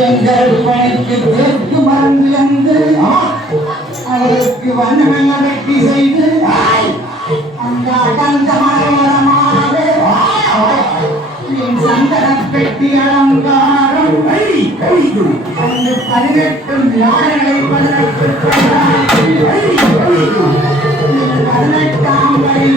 எங்கள் பணிக்கு தேர்க்கு மறந்து அவருக்கு வண்ணமெல்ல வெற்றி செய்து அந்த அகந்த மனோரமாக என் சந்தன பெட்டி அலங்காரம் அந்த பதினெட்டு பதினெட்டு பதினெட்டாம் வழி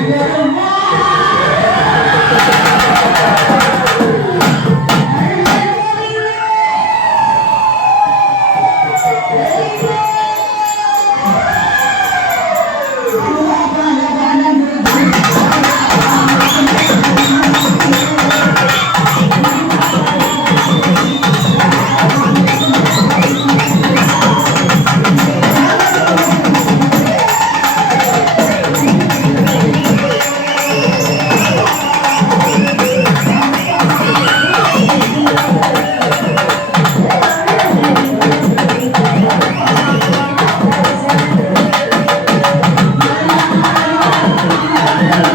Yeah.